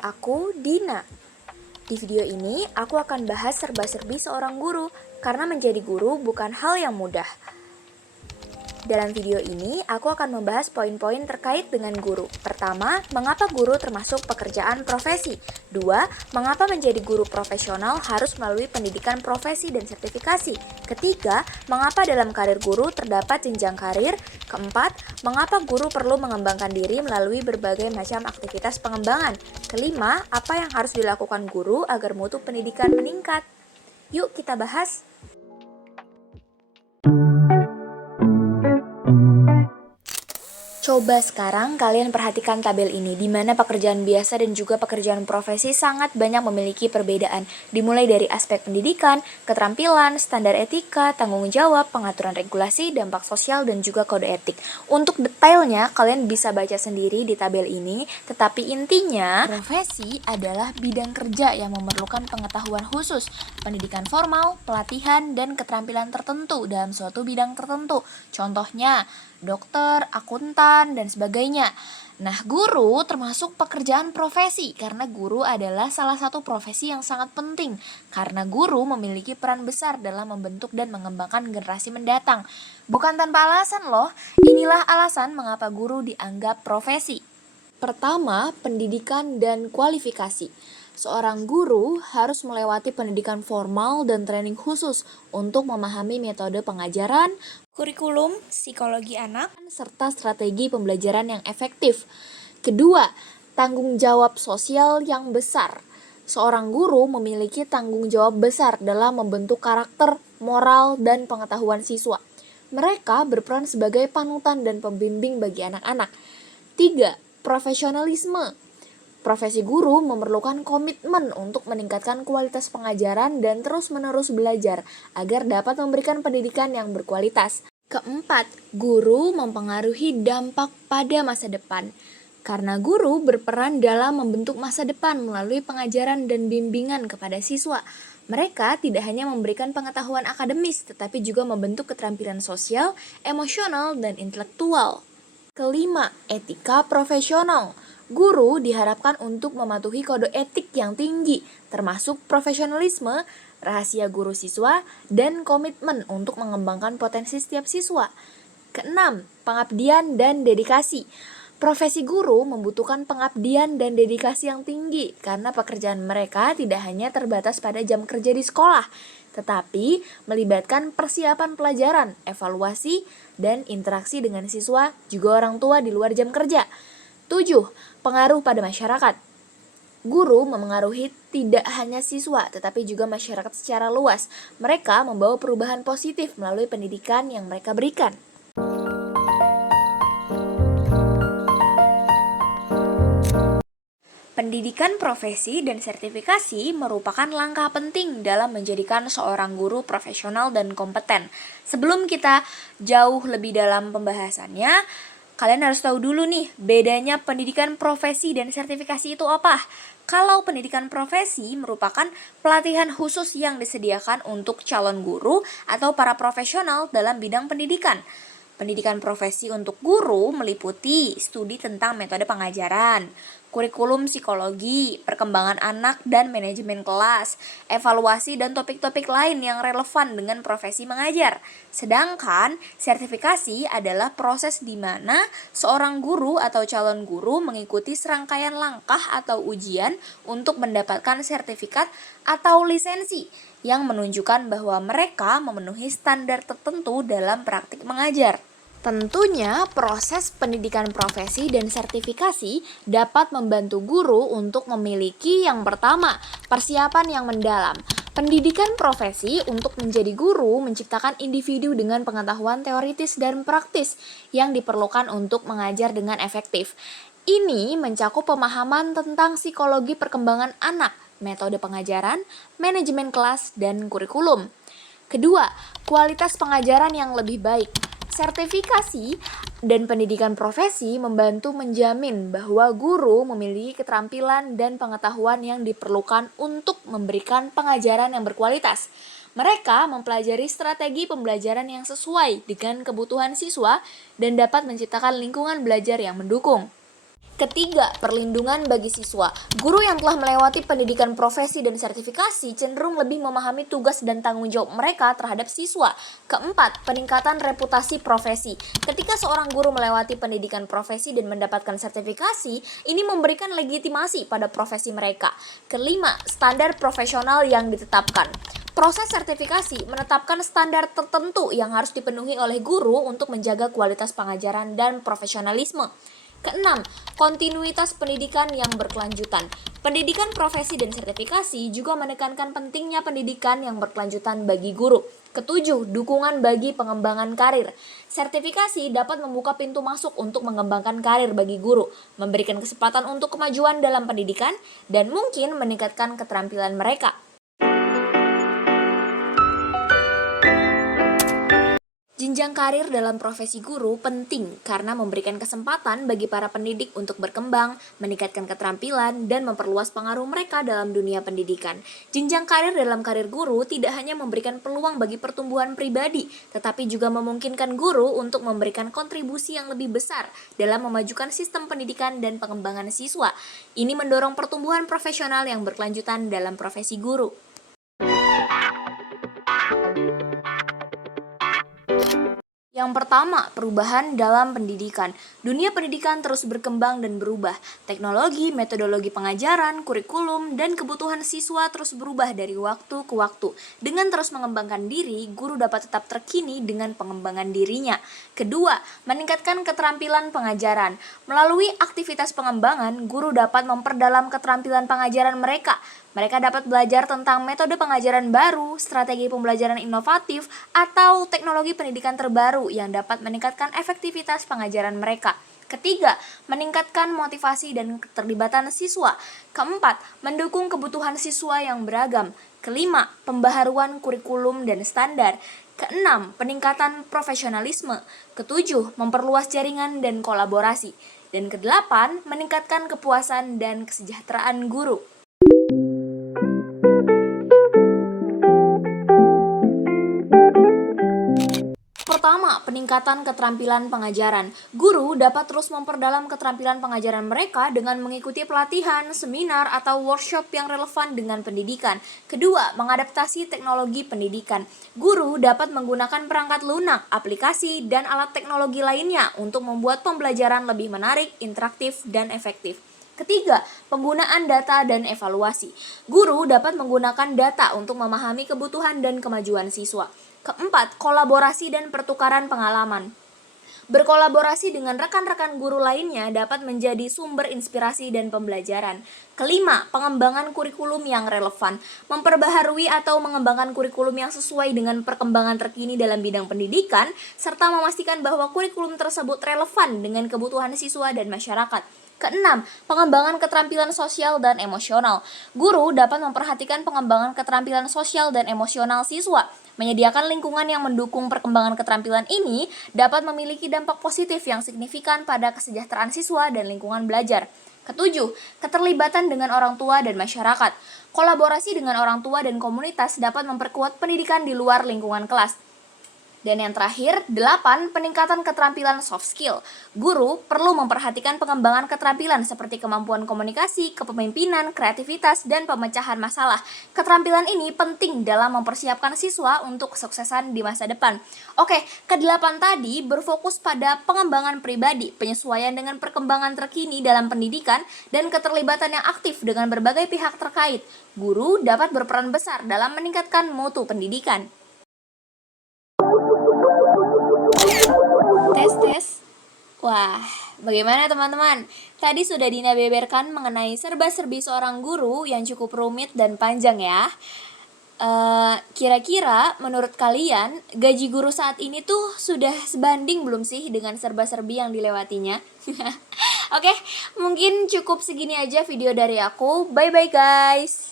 aku Dina. Di video ini, aku akan bahas serba-serbi seorang guru, karena menjadi guru bukan hal yang mudah. Dalam video ini, aku akan membahas poin-poin terkait dengan guru. Pertama, mengapa guru termasuk pekerjaan profesi? Dua, mengapa menjadi guru profesional harus melalui pendidikan profesi dan sertifikasi? Ketiga, mengapa dalam karir guru terdapat jenjang karir? Keempat, mengapa guru perlu mengembangkan diri melalui berbagai macam aktivitas pengembangan? Kelima, apa yang harus dilakukan guru agar mutu pendidikan meningkat? Yuk kita bahas. Coba sekarang kalian perhatikan tabel ini, di mana pekerjaan biasa dan juga pekerjaan profesi sangat banyak memiliki perbedaan, dimulai dari aspek pendidikan, keterampilan, standar etika, tanggung jawab, pengaturan regulasi, dampak sosial, dan juga kode etik. Untuk detailnya, kalian bisa baca sendiri di tabel ini, tetapi intinya, profesi adalah bidang kerja yang memerlukan pengetahuan khusus, pendidikan formal, pelatihan, dan keterampilan tertentu dalam suatu bidang tertentu. Contohnya, dokter, akuntan, dan sebagainya. Nah, guru termasuk pekerjaan profesi karena guru adalah salah satu profesi yang sangat penting karena guru memiliki peran besar dalam membentuk dan mengembangkan generasi mendatang. Bukan tanpa alasan loh, inilah alasan mengapa guru dianggap profesi. Pertama, pendidikan dan kualifikasi. Seorang guru harus melewati pendidikan formal dan training khusus untuk memahami metode pengajaran, kurikulum, psikologi anak, serta strategi pembelajaran yang efektif. Kedua, tanggung jawab sosial yang besar. Seorang guru memiliki tanggung jawab besar dalam membentuk karakter, moral, dan pengetahuan siswa. Mereka berperan sebagai panutan dan pembimbing bagi anak-anak. Tiga, profesionalisme. Profesi guru memerlukan komitmen untuk meningkatkan kualitas pengajaran dan terus-menerus belajar agar dapat memberikan pendidikan yang berkualitas. Keempat, guru mempengaruhi dampak pada masa depan. Karena guru berperan dalam membentuk masa depan melalui pengajaran dan bimbingan kepada siswa. Mereka tidak hanya memberikan pengetahuan akademis, tetapi juga membentuk keterampilan sosial, emosional, dan intelektual. Kelima, etika profesional. Guru diharapkan untuk mematuhi kode etik yang tinggi, termasuk profesionalisme, rahasia guru siswa, dan komitmen untuk mengembangkan potensi setiap siswa. Keenam, pengabdian dan dedikasi. Profesi guru membutuhkan pengabdian dan dedikasi yang tinggi karena pekerjaan mereka tidak hanya terbatas pada jam kerja di sekolah, tetapi melibatkan persiapan pelajaran, evaluasi, dan interaksi dengan siswa, juga orang tua di luar jam kerja. 7. Pengaruh pada masyarakat. Guru memengaruhi tidak hanya siswa, tetapi juga masyarakat secara luas. Mereka membawa perubahan positif melalui pendidikan yang mereka berikan. Pendidikan profesi dan sertifikasi merupakan langkah penting dalam menjadikan seorang guru profesional dan kompeten. Sebelum kita jauh lebih dalam pembahasannya, kalian harus tahu dulu nih, bedanya pendidikan profesi dan sertifikasi itu apa? Kalau pendidikan profesi merupakan pelatihan khusus yang disediakan untuk calon guru atau para profesional dalam bidang pendidikan. Pendidikan profesi untuk guru meliputi studi tentang metode pengajaran, kurikulum psikologi, perkembangan anak dan manajemen kelas, evaluasi dan topik-topik lain yang relevan dengan profesi mengajar. Sedangkan sertifikasi adalah proses di mana seorang guru atau calon guru mengikuti serangkaian langkah atau ujian untuk mendapatkan sertifikat atau lisensi yang menunjukkan bahwa mereka memenuhi standar tertentu dalam praktik mengajar. Tentunya, proses pendidikan profesi dan sertifikasi dapat membantu guru untuk memiliki yang pertama, persiapan yang mendalam. Pendidikan profesi untuk menjadi guru menciptakan individu dengan pengetahuan teoritis dan praktis yang diperlukan untuk mengajar dengan efektif. Ini mencakup pemahaman tentang psikologi perkembangan anak, metode pengajaran, manajemen kelas, dan kurikulum. Kedua, kualitas pengajaran yang lebih baik. Sertifikasi dan pendidikan profesi membantu menjamin bahwa guru memiliki keterampilan dan pengetahuan yang diperlukan untuk memberikan pengajaran yang berkualitas. Mereka mempelajari strategi pembelajaran yang sesuai dengan kebutuhan siswa dan dapat menciptakan lingkungan belajar yang mendukung. Ketiga, perlindungan bagi siswa. Guru yang telah melewati pendidikan profesi dan sertifikasi cenderung lebih memahami tugas dan tanggung jawab mereka terhadap siswa. Keempat, peningkatan reputasi profesi. Ketika seorang guru melewati pendidikan profesi dan mendapatkan sertifikasi, ini memberikan legitimasi pada profesi mereka. Kelima, standar profesional yang ditetapkan. Proses sertifikasi menetapkan standar tertentu yang harus dipenuhi oleh guru untuk menjaga kualitas pengajaran dan profesionalisme. Keenam, kontinuitas pendidikan yang berkelanjutan. Pendidikan profesi dan sertifikasi juga menekankan pentingnya pendidikan yang berkelanjutan bagi guru. Ketujuh, dukungan bagi pengembangan karir. Sertifikasi dapat membuka pintu masuk untuk mengembangkan karir bagi guru, memberikan kesempatan untuk kemajuan dalam pendidikan, dan mungkin meningkatkan keterampilan mereka. Jenjang karir dalam profesi guru penting karena memberikan kesempatan bagi para pendidik untuk berkembang, meningkatkan keterampilan, dan memperluas pengaruh mereka dalam dunia pendidikan. Jenjang karir dalam karir guru tidak hanya memberikan peluang bagi pertumbuhan pribadi, tetapi juga memungkinkan guru untuk memberikan kontribusi yang lebih besar dalam memajukan sistem pendidikan dan pengembangan siswa. Ini mendorong pertumbuhan profesional yang berkelanjutan dalam profesi guru. Yang pertama, perubahan dalam pendidikan. Dunia pendidikan terus berkembang dan berubah. Teknologi, metodologi pengajaran, kurikulum, dan kebutuhan siswa terus berubah dari waktu ke waktu. Dengan terus mengembangkan diri, guru dapat tetap terkini dengan pengembangan dirinya. Kedua, meningkatkan keterampilan pengajaran. Melalui aktivitas pengembangan, guru dapat memperdalam keterampilan pengajaran mereka. Mereka dapat belajar tentang metode pengajaran baru, strategi pembelajaran inovatif, atau teknologi pendidikan terbaru yang dapat meningkatkan efektivitas pengajaran mereka. Ketiga, meningkatkan motivasi dan keterlibatan siswa. Keempat, mendukung kebutuhan siswa yang beragam. Kelima, pembaharuan kurikulum dan standar. Keenam, peningkatan profesionalisme. Ketujuh, memperluas jaringan dan kolaborasi. Dan kedelapan, meningkatkan kepuasan dan kesejahteraan guru. Pertama, peningkatan keterampilan pengajaran. Guru dapat terus memperdalam keterampilan pengajaran mereka dengan mengikuti pelatihan, seminar, atau workshop yang relevan dengan pendidikan. Kedua, mengadaptasi teknologi pendidikan. Guru dapat menggunakan perangkat lunak, aplikasi, dan alat teknologi lainnya untuk membuat pembelajaran lebih menarik, interaktif, dan efektif. Ketiga, penggunaan data dan evaluasi. Guru dapat menggunakan data untuk memahami kebutuhan dan kemajuan siswa. Keempat, kolaborasi dan pertukaran pengalaman. Berkolaborasi dengan rekan-rekan guru lainnya dapat menjadi sumber inspirasi dan pembelajaran. Kelima, pengembangan kurikulum yang relevan. Memperbaharui atau mengembangkan kurikulum yang sesuai dengan perkembangan terkini dalam bidang pendidikan, serta memastikan bahwa kurikulum tersebut relevan dengan kebutuhan siswa dan masyarakat. Keenam, pengembangan keterampilan sosial dan emosional. Guru dapat memperhatikan pengembangan keterampilan sosial dan emosional siswa. Menyediakan lingkungan yang mendukung perkembangan keterampilan ini dapat memiliki dampak positif yang signifikan pada kesejahteraan siswa dan lingkungan belajar. Ketujuh, keterlibatan dengan orang tua dan masyarakat. Kolaborasi dengan orang tua dan komunitas dapat memperkuat pendidikan di luar lingkungan kelas. Dan yang terakhir, 8. Peningkatan keterampilan soft skill. Guru perlu memperhatikan pengembangan keterampilan seperti kemampuan komunikasi, kepemimpinan, kreativitas, dan pemecahan masalah. Keterampilan ini penting dalam mempersiapkan siswa untuk kesuksesan di masa depan. Oke, ke-8 tadi berfokus pada pengembangan pribadi, penyesuaian dengan perkembangan terkini dalam pendidikan, dan keterlibatan yang aktif dengan berbagai pihak terkait. Guru dapat berperan besar dalam meningkatkan mutu pendidikan. Tes. Wah, bagaimana teman-teman? Tadi sudah Dina beberkan mengenai serba-serbi seorang guru yang cukup rumit dan panjang ya. Kira-kira menurut kalian gaji guru saat ini tuh sudah sebanding belum sih dengan serba-serbi yang dilewatinya? Oke, mungkin cukup segini aja video dari aku. Bye-bye guys.